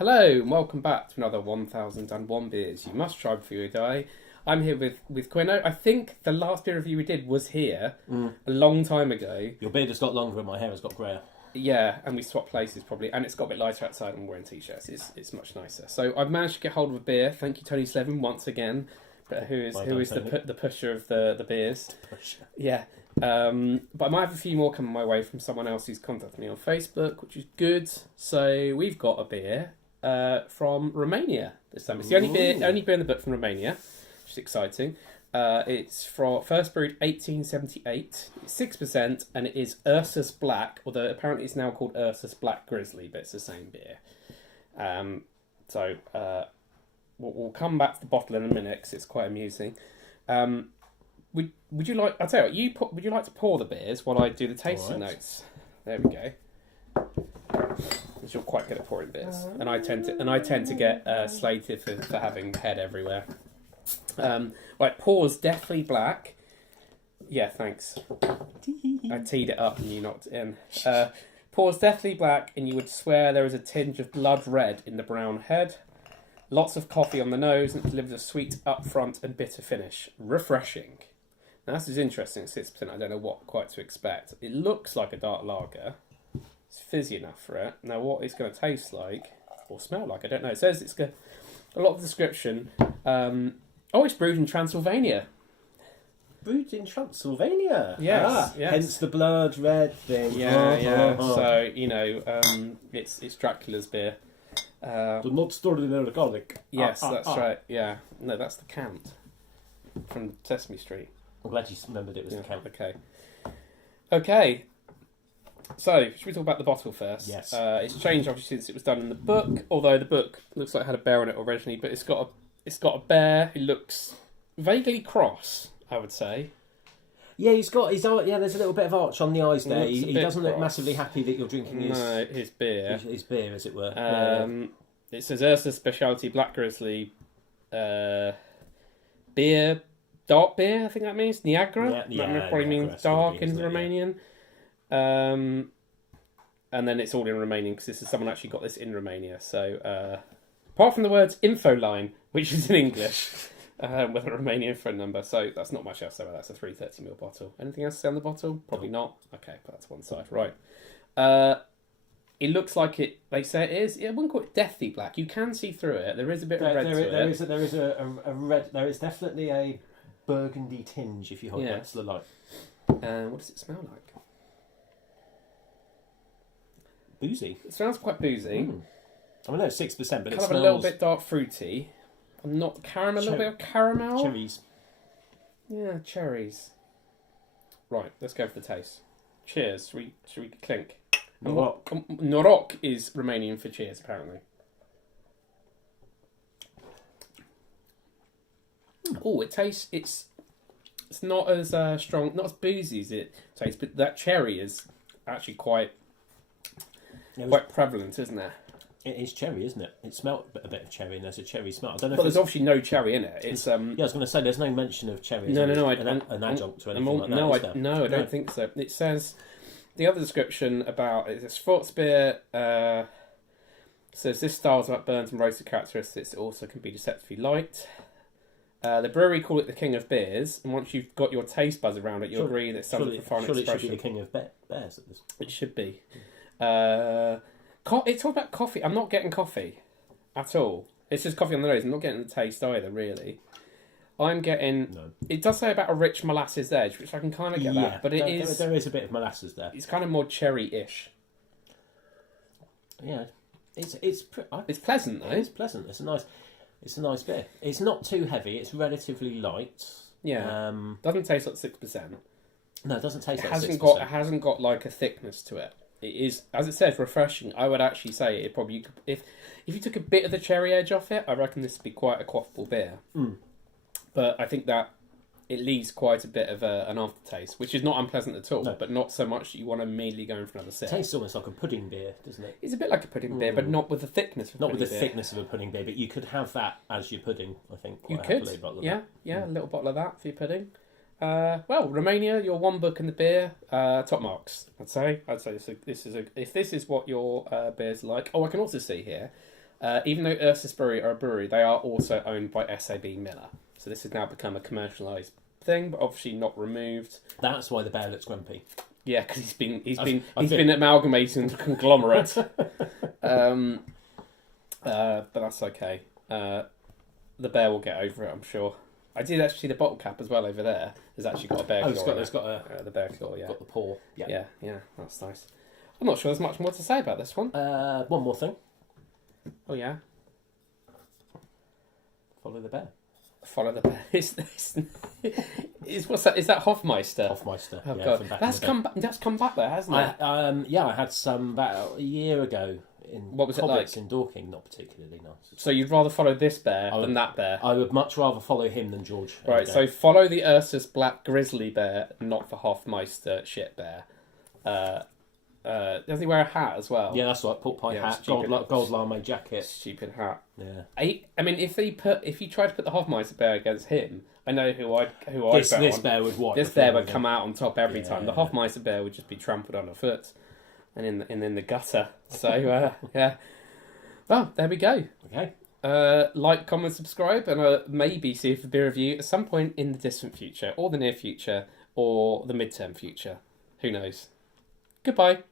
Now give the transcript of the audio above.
Hello, and welcome back to another 1001 Beers You Must Try Before You Die. I'm here with Quino. I think the last beer review we did was here a long time ago. Your beard has got longer and my hair has got greyer. Yeah, and we swapped places probably, and it's got a bit lighter outside and I'm wearing t-shirts. It's much nicer. So I've managed to get hold of a beer. Thank you, Tony Slevin, once again, who is the pusher of the beers. Yeah. But I might have a few more coming my way from someone else who's contacted me on Facebook, which is good. So we've got a beer from Romania this time. It's the only beer in the book from Romania, which is exciting. It's first brewed 1878. It's 6%, and it is Ursus Black, although apparently it's now called Ursus Black Grizzly, but it's the same beer. We'll come back to the bottle in a minute because it's quite amusing. Would you like? I'll tell you what. Would you like to pour the beers while I do the tasting notes? There we go. Because you're quite good at pouring beers, and I tend to get slated for having head everywhere. Right, pours Deathly Black. Yeah, thanks. I teed it up and you knocked it in. Pours Deathly Black, and you would swear there is a tinge of blood red in the brown head. Lots of coffee on the nose, and it delivers a sweet upfront and bitter finish. Refreshing. Now this is interesting. 6%. I don't know what quite to expect. It looks like a dark lager. It's fizzy enough for it. Now what it's going to taste like or smell like, I don't know. It says it's got a lot of description. It's brewed in Transylvania. Brewed in Transylvania? Yes. Hence the blood red thing. Yeah. So, it's Dracula's beer. The not stored in alcoholic. Yes, that's right. Yeah. No, that's the Count from Sesame Street. I'm glad you remembered it was the Count. Okay. So, should we talk about the bottle first? Yes. It's changed obviously since it was done in the book, although the book looks like it had a bear on it originally, but it's got a bear who looks vaguely cross, I would say. Yeah, he's got his eye. Yeah, there's a little bit of arch on the eyes there. He doesn't look cross. massively happy that you're drinking his beer. His beer, as it were. It says Ursus Specialty Black Grizzly beer, dark beer. I think that means Niagara. That probably means dark in Romanian. And then it's all in Romanian because someone actually got this in Romania. So apart from the words info line, which is in English. With a Romanian phone number, so that's not much else to say about that. It's a 330ml bottle. Anything else to say on the bottle? Probably not. Okay, put that to one side. Right. It looks like it. They say it is. I wouldn't call it deathly black. You can see through it. There is a bit of red to it. There is a red. There is definitely a burgundy tinge if you hold that to the light. What does it smell like? Boozy. It smells quite boozy. I mean, no, 6%, but kind it of smells a little bit dark fruity. Not caramel, a little bit of caramel. Cherries. Yeah, cherries. Right, let's go for the taste. Cheers. Should we clink? Noroc is Romanian for cheers, apparently. Oh, it tastes. It's not as strong, not as boozy as it tastes, but that cherry is actually quite prevalent, isn't it? It is cherry, isn't it? It smelled a bit of cherry, and there's a cherry smell. I don't know. But there's obviously no cherry in it. It's I was going to say there's no mention of cherry. No, an adjunct to anything like that. I don't think so. It says the other description about it's a sports beer. Says this style is about burnt and roasted characteristics. It also can be deceptively light. The brewery call it the king of beers, and once you've got your taste buds around it, you'll agree that it's something for foreign expression. It should be the king of bears at this. It should be. It's all about coffee. I'm not getting coffee at all. It's just coffee on the nose. I'm not getting the taste either, really. I'm getting... No. It does say about a rich molasses edge, which I can kind of get that. But there is a bit of molasses there. It's kind of more cherry-ish. Yeah. It's pleasant, though. It's pleasant. It's a nice beer. It's not too heavy. It's relatively light. Yeah. Doesn't taste like 6%. No, it doesn't taste like 6%. It hasn't got like a thickness to it. It is, as it says, refreshing. I would actually say it probably, if you took a bit of the cherry edge off it, I reckon this would be quite a quaffable beer. But I think that it leaves quite a bit of an aftertaste, which is not unpleasant at all, but not so much that you want to immediately go in for another sip. It tastes almost like a pudding beer, doesn't it? It's a bit like a pudding beer, but not with the thickness of a pudding beer. Not with the thickness of a pudding beer, but you could have that as your pudding, I think. You could, a little bottle of that for your pudding. Romania, your one book in the beer, top marks. I'd say if this is what your beer's like. Oh, I can also see here. Even though Ursus Brewery are a brewery, they are also owned by SAB Miller. So this has now become a commercialised thing, but obviously not removed. That's why the bear looks grumpy. Yeah, because he's been amalgamated into a conglomerate. But that's okay. The bear will get over it, I'm sure. I did actually see the bottle cap as well over there. There's actually got a bear claw. It's got the bear claw. Yeah, got the paw. Yeah, that's nice. I'm not sure there's much more to say about this one. One more thing. Oh yeah. Follow the bear. Follow the bear. What's that? Is that Hofmeister? Hofmeister. Oh yeah, god, that's come back there, hasn't it? I had some about a year ago. What was it like? In Dorking, not particularly nice. So you'd rather follow this bear than that bear? I would much rather follow him than George. Right, so follow the Ursus Black grizzly bear, not the Hofmeister shit bear. Does he wear a hat as well? Yeah, that's right. Pork pie hat, gold lame jacket. Stupid hat. Yeah. I mean, if you tried to put the Hofmeister bear against him, I know who I'd this bear would wipe. This bear would come out on top every time. The Hofmeister bear would just be trampled underfoot. And in the gutter. So yeah. Well, there we go. Okay. Like, comment, subscribe, and maybe see if a beer review at some point in the distant future, or the near future, or the midterm future. Who knows? Goodbye.